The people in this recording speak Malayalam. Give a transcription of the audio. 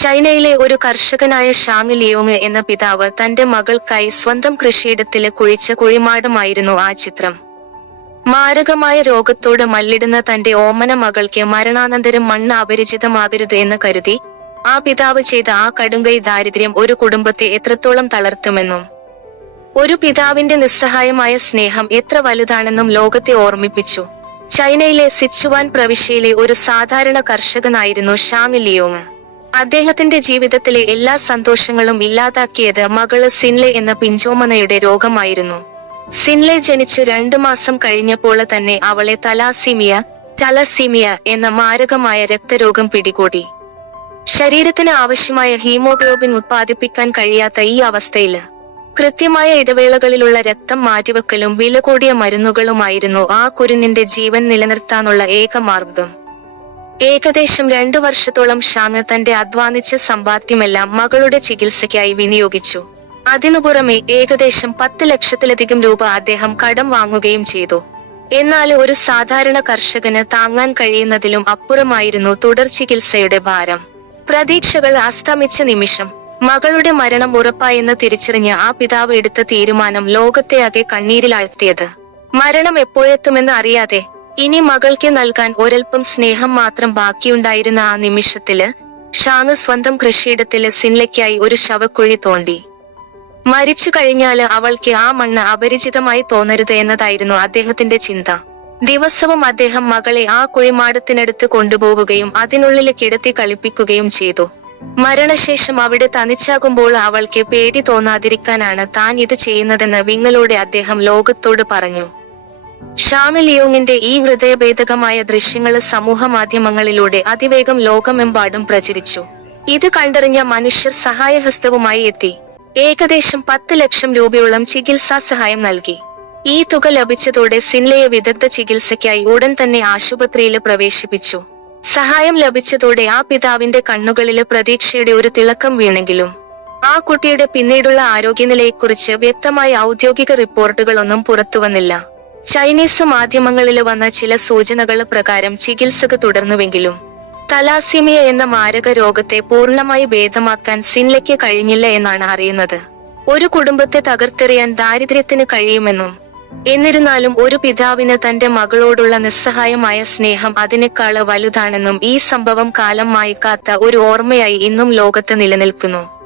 ചൈനയിലെ ഒരു കർഷകനായ ഷാങ് ലിയോങ് എന്ന പിതാവ് തന്റെ മകൾക്കായി സ്വന്തം കൃഷിയിടത്തിൽ കുഴിച്ച കുഴിമാടമായിരുന്നു ആ ചിത്രം. മാരകമായ രോഗത്തോട് മല്ലിടുന്ന തന്റെ ഓമന മകൾക്ക് മരണാനന്തരം മണ്ണ് അപരിചിതമാകരുത് എന്ന് കരുതി ആ പിതാവ് ചെയ്ത ആ കടുങ്കൈ ദാരിദ്ര്യം ഒരു കുടുംബത്തെ എത്രത്തോളം തളർത്തുമെന്നും ഒരു പിതാവിന്റെ നിസ്സഹായമായ സ്നേഹം എത്ര വലുതാണെന്നും ലോകത്തെ ഓർമ്മിപ്പിച്ചു. ചൈനയിലെ സിച്ചുവാൻ പ്രവിശ്യയിലെ ഒരു സാധാരണ കർഷകനായിരുന്നു ഷാങ് ലിയോങ്. അദ്ദേഹത്തിന്റെ ജീവിതത്തിലെ എല്ലാ സന്തോഷങ്ങളും ഇല്ലാതാക്കിയത് മകൾ സിൻലെ എന്ന പിഞ്ചോമനയുടെ രോഗമായിരുന്നു. സിൻലെ ജനിച്ചു രണ്ടു മാസം കഴിഞ്ഞപ്പോൾ തന്നെ അവളെ തലാസീമിയ ടലസീമിയ എന്ന മാരകമായ രക്തരോഗം പിടികൂടി. ശരീരത്തിന് ആവശ്യമായ ഹീമോഗ്ലോബിൻ ഉത്പാദിപ്പിക്കാൻ കഴിയാത്ത ഈ അവസ്ഥയിൽ കൃത്യമായ ഇടവേളകളിലുള്ള രക്തം മാറ്റിവെക്കലും വില കൂടിയ മരുന്നുകളുമായിരുന്നു ആ കുരുന്നിന്റെ ജീവൻ നിലനിർത്താനുള്ള ഏക മാർഗം. ഏകദേശം രണ്ടു വർഷത്തോളം ഷാങ് തന്റെ അധ്വാനിച്ച സമ്പാദ്യമെല്ലാം മകളുടെ ചികിത്സയ്ക്കായി വിനിയോഗിച്ചു. അതിനു പുറമെ ഏകദേശം പത്ത് ലക്ഷത്തിലധികം രൂപ അദ്ദേഹം കടം വാങ്ങുകയും ചെയ്തു. എന്നാൽ ഒരു സാധാരണ കർഷകന് താങ്ങാൻ കഴിയുന്നതിലും അപ്പുറമായിരുന്നു തുടർ ചികിത്സയുടെ ഭാരം. പ്രതീക്ഷകൾ അസ്തമിച്ച നിമിഷം മകളുടെ മരണം ഉറപ്പായെന്ന് തിരിച്ചറിഞ്ഞ ആ പിതാവ് എടുത്ത തീരുമാനം ലോകത്തെയാകെ കണ്ണീരിലാഴ്ത്തിയത്. മരണം എപ്പോഴെത്തുമെന്ന് അറിയാതെ ഇനി മകൾക്ക് നൽകാൻ ഒരൽപ്പം സ്നേഹം മാത്രം ബാക്കിയുണ്ടായിരുന്ന ആ നിമിഷത്തിൽ ഷാങ് സ്വന്തം കൃഷിയിടത്തിൽ സിൻലയ്ക്കായി ഒരു ശവക്കുഴി തോണ്ടി. മരിച്ചു കഴിഞ്ഞാൽ അവൾക്ക് ആ മണ്ണ് അപരിചിതമായി തോന്നരുത് എന്നതായിരുന്നു അദ്ദേഹത്തിന്റെ ചിന്ത. ദിവസവും അദ്ദേഹം മകളെ ആ കുഴിമാടത്തിനടുത്ത് കൊണ്ടുപോവുകയും അതിനുള്ളിൽ കിടത്തി കളിപ്പിക്കുകയും ചെയ്തു. മരണശേഷം അവിടെ തനിച്ചാകുമ്പോൾ അവൾക്ക് പേടി തോന്നാതിരിക്കാനാണ് താൻ ഇത് ചെയ്യുന്നതെന്ന് വിങ്ങലോടെ അദ്ദേഹം ലോകത്തോട് പറഞ്ഞു. ഷാങ് യോങ്ങിന്റെ ഈ ഹൃദയഭേദകമായ ദൃശ്യങ്ങൾ സമൂഹ മാധ്യമങ്ങളിലൂടെ അതിവേഗം ലോകമെമ്പാടും പ്രചരിച്ചു. ഇത് കണ്ടറിഞ്ഞ മനുഷ്യർ സഹായഹസ്തവുമായി എത്തി. ഏകദേശം പത്ത് ലക്ഷം രൂപയോളം ചികിത്സാ സഹായം നൽകി. ഈ തുക ലഭിച്ചതോടെ സിൻലയെ വിദഗ്ധ ചികിത്സയ്ക്കായി ഉടൻ തന്നെ ആശുപത്രിയിൽ പ്രവേശിപ്പിച്ചു. സഹായം ലഭിച്ചതോടെ ആ പിതാവിന്റെ കണ്ണുകളിലെ പ്രതീക്ഷയുടെ ഒരു തിളക്കം വീണെങ്കിലും ആ കുട്ടിയുടെ പിന്നീടുള്ള ആരോഗ്യനിലയെക്കുറിച്ച് വ്യക്തമായ ഔദ്യോഗിക റിപ്പോർട്ടുകളൊന്നും പുറത്തുവന്നില്ല. ചൈനീസ് മാധ്യമങ്ങളിൽ വന്ന ചില സൂചനകൾ പ്രകാരം ചികിത്സക തുടർന്നുവെങ്കിലും തലാസിമിയ എന്ന മാരക രോഗത്തെ പൂർണമായി ഭേദമാക്കാൻ സിൻലയ്ക്ക് കഴിഞ്ഞില്ല എന്നാണ് അറിയുന്നത്. ഒരു കുടുംബത്തെ തകർത്തെറിയാൻ ദാരിദ്ര്യത്തിന് കഴിയുമെന്നും എന്നിരുന്നാലും ഒരു പിതാവിന് തന്റെ മകളോടുള്ള നിസ്സഹായമായ സ്നേഹം അതിനേക്കാൾ വലുതാണെന്നും ഈ സംഭവം കാലം മായ്ക്കാത്ത ഒരു ഓർമ്മയായി ഇന്നും ലോകത്ത് നിലനിൽക്കുന്നു.